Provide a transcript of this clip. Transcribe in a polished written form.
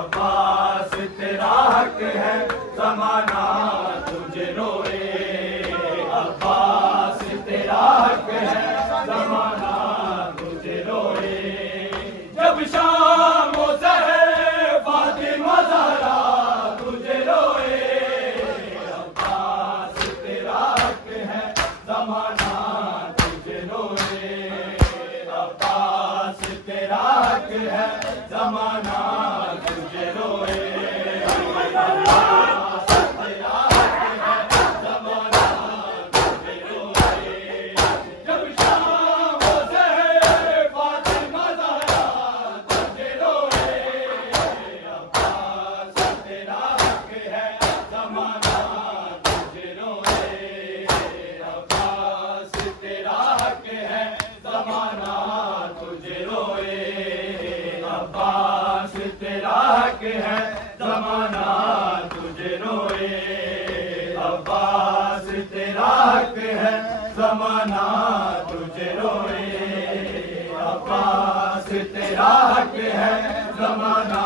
अब्बास तेरा हक है ज़माना तुझे रोए, अब्बास तेरा हक है ज़माना तुझे रोए। जब शाम हो ज़हर फातिमा ज़हरा तुझे रोए, अब्बास तेरा हक है ज़माना तुझे रोए, अब्बास तेरा हक है ज़माना तुझे रोए, अब्बास तेरा हक है ज़माना तुझे रोए। जब शाम हो ज़हर फातिमा ज़हरा तुझे रोए, अब्बास तेरा हक है ज़माना तुझे रोए, अब्बास तेरा हक है ज़माना तुझे रोए, अब्बास तेरा हक है ज़माना तुझे रोए, अब्बास तेरा हक है ज़माना तुझे रोए, अब्बास तेरा हक है ज़माना